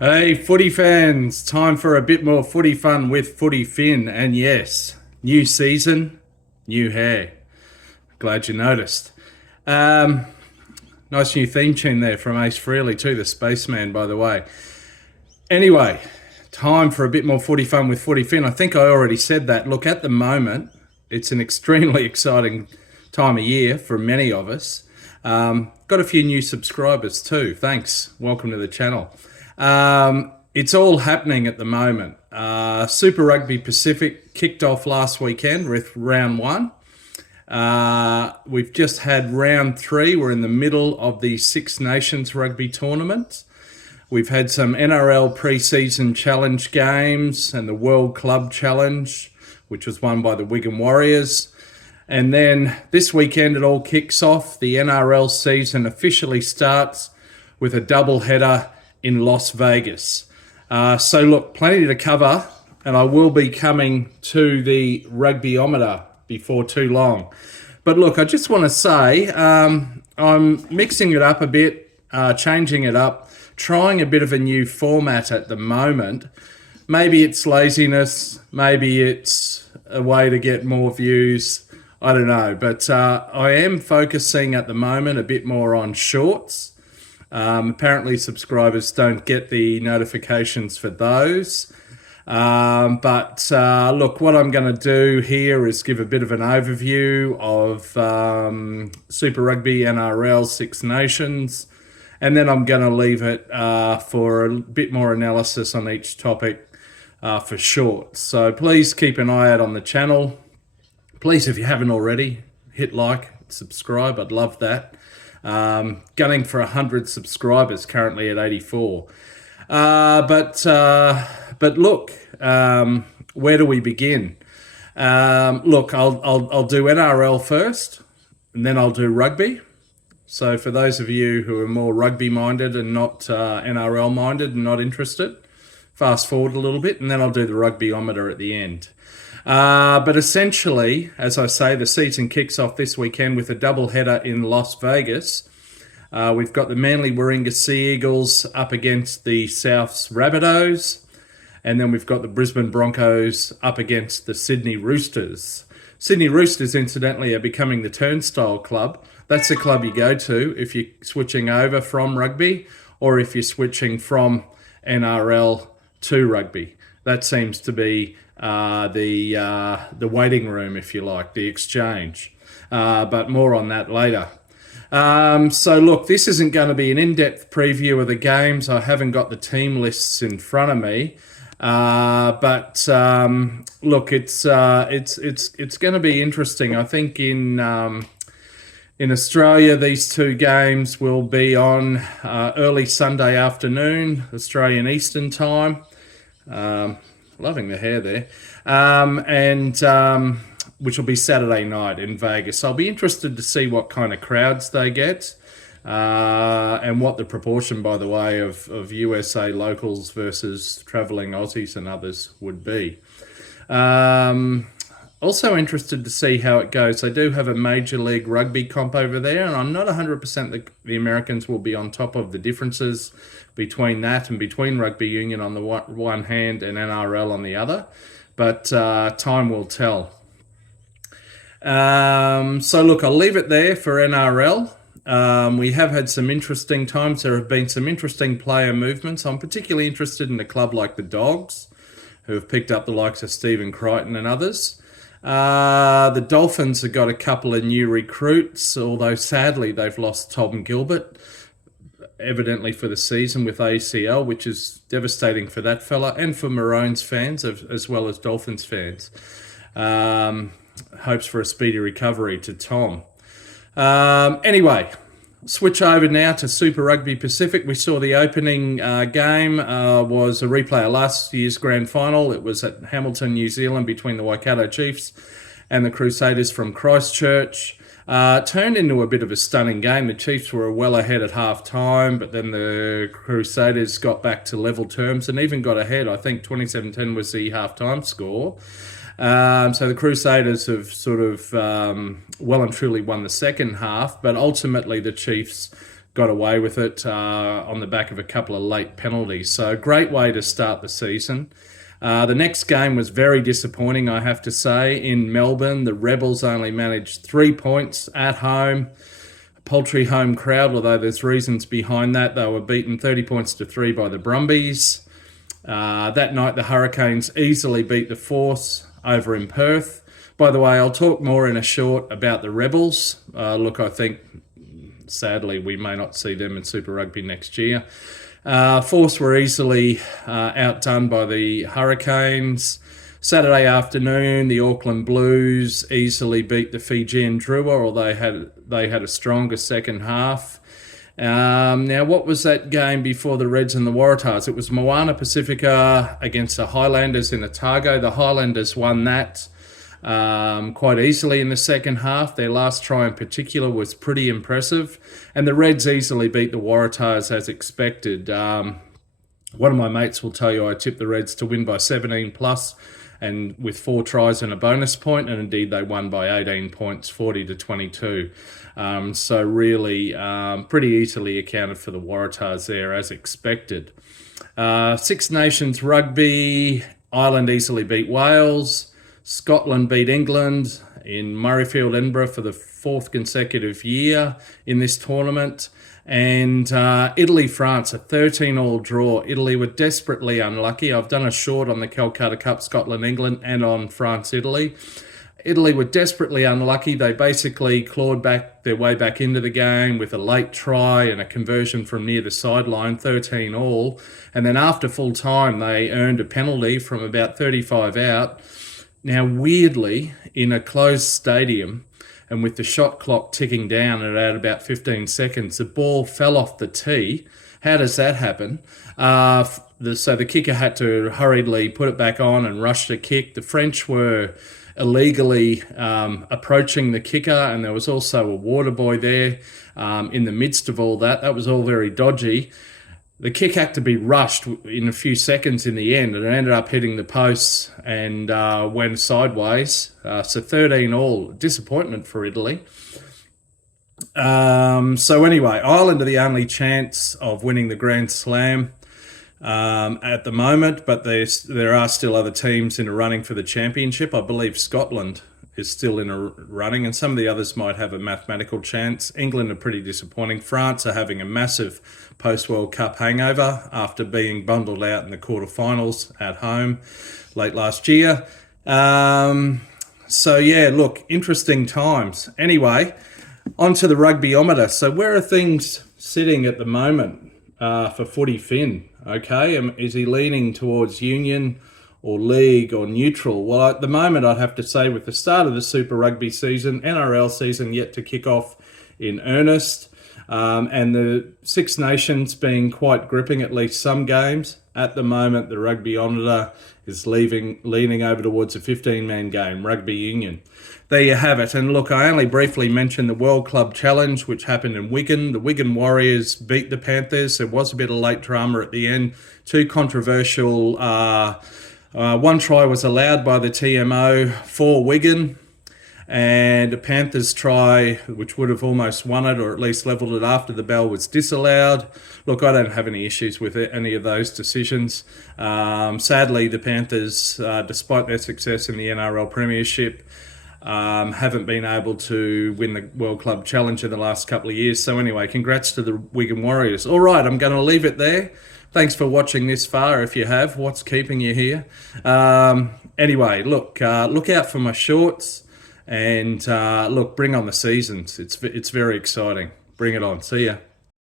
Hey, footy fans, time for a bit more footy fun with Footy Finn. And yes, new season, new hair. Glad you noticed. Um, Nice new theme tune there from Ace Frehley, too, the spaceman, by the way. Anyway, time for a bit more footy fun with Footy Finn. I think I already said that. Look, at the moment, it's an extremely exciting time of year for many of us. Got a few new subscribers too. Thanks. Welcome to the channel. It's all happening at the moment. Super Rugby Pacific kicked off last weekend with round one. We've just had round three. We're in the middle of the Six Nations rugby tournament. We've had some NRL pre-season challenge games and the World Club Challenge, which was won by the Wigan Warriors. And then this weekend it all kicks off. The NRL season officially starts with a double header in Las Vegas. So look, plenty to cover, and I will be coming to the rugbyometer before too long. But look, I just want to say I'm mixing it up a bit, changing it up, trying a bit of a new format at the moment. Maybe it's laziness, maybe it's a way to get more views. I don't know, but I am focusing at the moment a bit more on shorts. Apparently subscribers don't get the notifications for those. But look, what I'm going to do here is give a bit of an overview of Super Rugby, NRL, Six Nations, and then I'm going to leave it for a bit more analysis on each topic for shorts. So please keep an eye out on the channel. Please, if you haven't already, hit like, subscribe. I'd love that. Gunning for 100 subscribers, currently at 84. But look, where do we begin? Look, I'll do NRL first, and then I'll do rugby. So for those of you who are more rugby minded and not NRL minded and not interested, fast forward a little bit, and then I'll do the rugbyometer at the end. But essentially, as I say, the season kicks off this weekend with a double header in Las Vegas. We've got the Manly Warringah Sea Eagles up against the Souths Rabbitohs, and then we've got the Brisbane Broncos up against the Sydney Roosters. Sydney Roosters, incidentally, are becoming the Turnstile Club. That's the club you go to if you're switching over from rugby or if you're switching from NRL to rugby. That seems to be the waiting room, if you like, the exchange. But more on that later. So look, this isn't going to be an in-depth preview of the games. I haven't got the team lists in front of me. But look, it's going to be interesting. I think in Australia, these two games will be on early Sunday afternoon, Australian Eastern Time. Loving the hair there. Which will be Saturday night in Vegas. I'll be interested to see what kind of crowds they get and what the proportion, by the way, of USA locals versus travelling Aussies and others would be. Also interested to see how it goes. They do have a Major League Rugby comp over there, and I'm not 100% that the Americans will be on top of the differences between that and between rugby union on the one hand and NRL on the other. But time will tell. So look, I'll leave it there for NRL. We have had some interesting times. There have been some interesting player movements. I'm particularly interested in a club like the Dogs, who have picked up the likes of Stephen Crichton and others. The Dolphins have got a couple of new recruits, although sadly they've lost Tom Gilbert, evidently for the season with ACL, which is devastating for that fella and for Maroons fans as well as Dolphins fans. Hopes for a speedy recovery to Tom. Anyway, switch over now to Super Rugby Pacific. We saw the opening game was a replay of last year's grand final. It was at Hamilton, New Zealand, between the Waikato Chiefs and the Crusaders from Christchurch. Turned into a bit of a stunning game. The Chiefs were well ahead at half time, but then the Crusaders got back to level terms and even got ahead. I think 27-10 was the half-time score. So the Crusaders have sort of well and truly won the second half, but ultimately the Chiefs got away with it on the back of a couple of late penalties. So a great way to start the season. The next game was very disappointing, I have to say. In Melbourne, the Rebels only managed 3 points at home. A paltry home crowd, although there's reasons behind that. They were beaten 30 points to 3 by the Brumbies. That night, the Hurricanes easily beat the Force over in Perth. By the way, I'll talk more in a short about the Rebels. Look, I think, sadly, we may not see them in Super Rugby next year. Force were easily outdone by the Hurricanes. Saturday afternoon, the Auckland Blues easily beat the Fijian Drua, although they had a stronger second half. Now, what was that game before the Reds and the Waratahs? It was Moana Pacifica against the Highlanders in Otago. The Highlanders won that quite easily in the second half. Their last try in particular was pretty impressive. And the Reds easily beat the Waratahs as expected. One of my mates will tell you I tipped the Reds to win by 17 plus, and with 4 tries and a bonus point, and indeed they won by 18 points, 40 to 22. So really pretty easily accounted for the Waratahs there as expected. Six Nations Rugby, Ireland easily beat Wales. Scotland beat England in Murrayfield, Edinburgh for the 4th consecutive year in this tournament. And Italy-France, a 13-all draw. Italy were desperately unlucky. I've done a short on the Calcutta Cup, Scotland-England, and on France-Italy. Italy were desperately unlucky. They basically clawed back their way back into the game with a late try and a conversion from near the sideline, 13-all. And then after full time, they earned a penalty from about 35 out. Now, weirdly, in a closed stadium, and with the shot clock ticking down at about 15 seconds, the ball fell off the tee. How does that happen? So the kicker had to hurriedly put it back on and rush the kick. The French were illegally approaching the kicker, and there was also a water boy there in the midst of all that. That was all very dodgy. The kick had to be rushed in a few seconds in the end, and it ended up hitting the posts and went sideways. So 13-all, disappointment for Italy. So anyway, Ireland are the only chance of winning the Grand Slam at the moment, but there are still other teams in a running for the championship. I believe Scotland is still in a running, and some of the others might have a mathematical chance. England are pretty disappointing. France are having a massive post-World Cup hangover after being bundled out in the quarterfinals at home late last year. So yeah, look, interesting times. Anyway, on to the rugbyometer. So where are things sitting at the moment for Footy Finn? Okay, is he leaning towards Union or league or neutral? Well, at the moment, I'd have to say with the start of the Super Rugby season, NRL season yet to kick off in earnest, and the Six Nations being quite gripping at least some games, at the moment, the rugbyometer is leaning over towards a 15-man game, rugby union. There you have it. And look, I only briefly mentioned the World Club Challenge, which happened in Wigan. The Wigan Warriors beat the Panthers. There was a bit of late drama at the end. 2 controversial... one try was allowed by the TMO for Wigan, and a Panthers try, which would have almost won it or at least levelled it after the bell, was disallowed. Look, I don't have any issues with any of those decisions. Sadly, the Panthers, despite their success in the NRL Premiership, haven't been able to win the World Club Challenge in the last couple of years. So anyway, congrats to the Wigan Warriors. All right, I'm going to leave it there. Thanks for watching this far. If you have, what's keeping you here? Anyway, look out for my shorts, and look, bring on the seasons. It's very exciting. Bring it on. See ya.